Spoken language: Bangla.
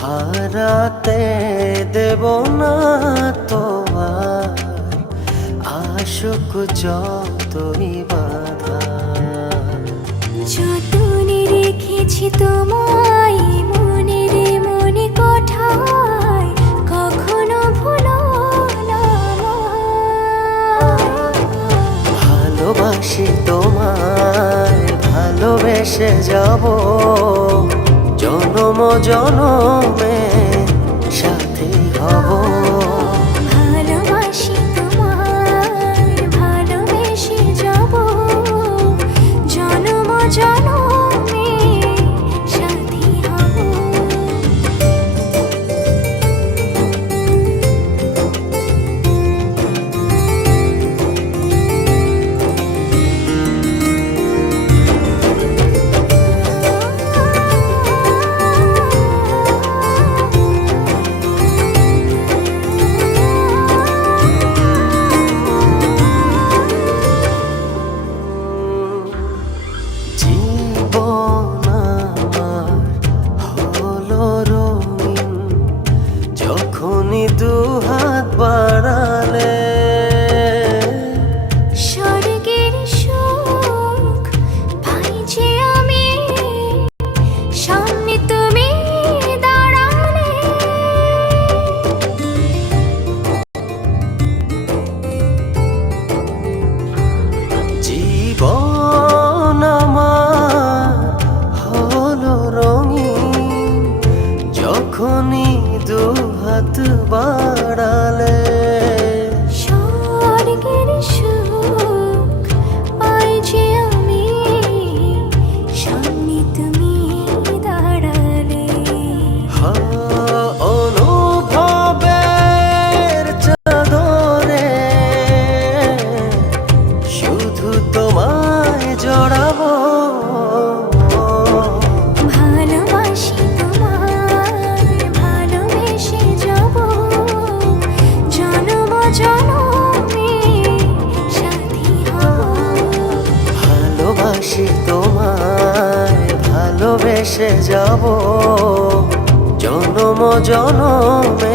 হারাতে দেব না তোমার আশুক যতই বাধা। যতনে রেখেছি তোমায় মনের মনে কোঠায়, কখনো ভুলো না। ভালোবাসি তোমায়, ভালোবেসে যাব জনম জনমে সাথী হব। ভালোবাসি তোমায়, ভালোবেসে যাব জনম জনমে সাথী হব। জীবন আমার হলো রঙিন, যখনই দুহাত বাড়ালে। স্বর্গের সুখ পাই যে আমি, সামনে তুমি দাঁড়ালে। জীবন আমার হলো রঙিন, যখনই দুহাত বাড়ালে। স্বর্গের সুখ পাই যে আমি, সামনে তুমি দাঁড়ালে। অনুভবের চাদরে শুধু তোমায় জড়াবো। ভালোবাসি তোমায়, ভালোবেসে যাব জনম জনমে সাথী হব। ভালোবাসি তোমায়, ভালোবেসে যাব জনম জনমে